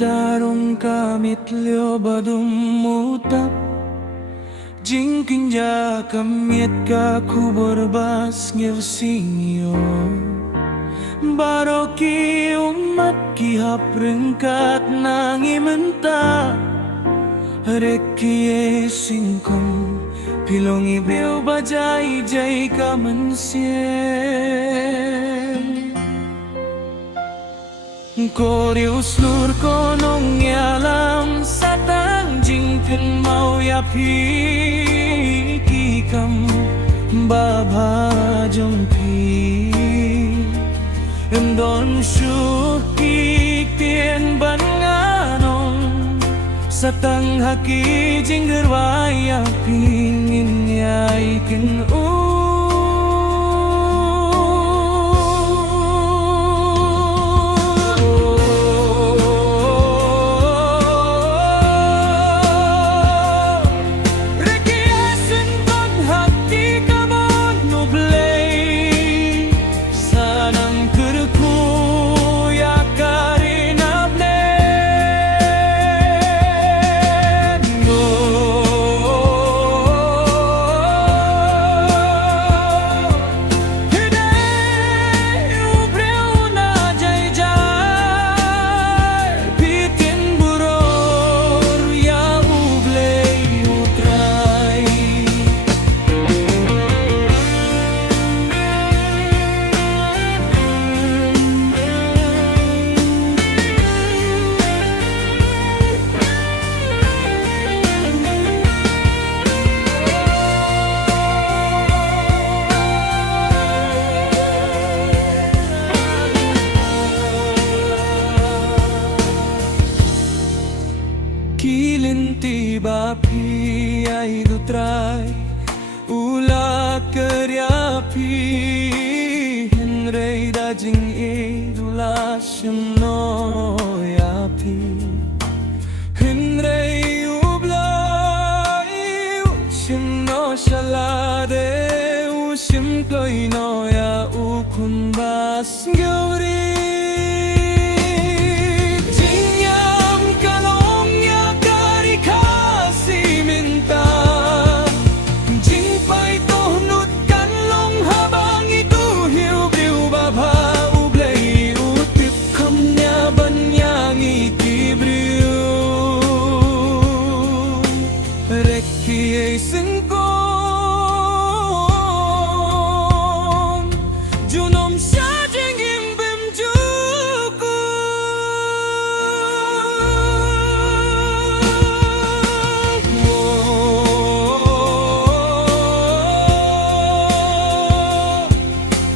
jarong kamit liêu badum mutap Jing kinja kamit ka kubur bas ngirsinyo Baroki umat kihap rengkat nangimenta Rekie singkong pilongi beo bajai jai kamansien Korius nur konong yalam satang jingtin mau yapi kikam baba jompi Endon syuki tien banganong Satang haki jinggerwaya pingin yaikin Kilinti bapi ay dutray Ula keryapi Henrei dajing idulasyon no yapi Henrei ublay Ushim no shalade Ushim kloy no ya ukun bas gyori Rekie singkong Junom siya jingim bimjuku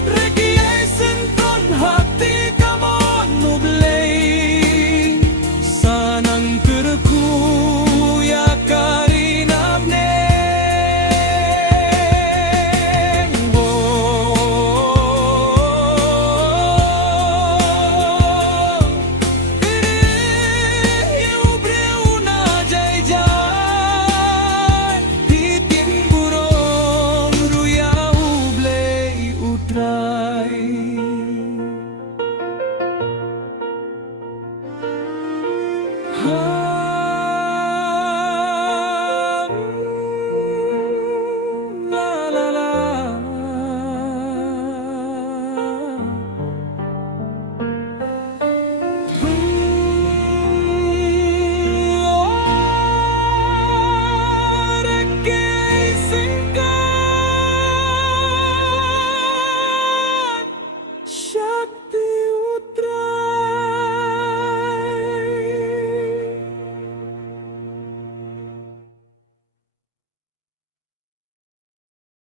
Rekie singkong hati kamon nublay Sanang terku Oh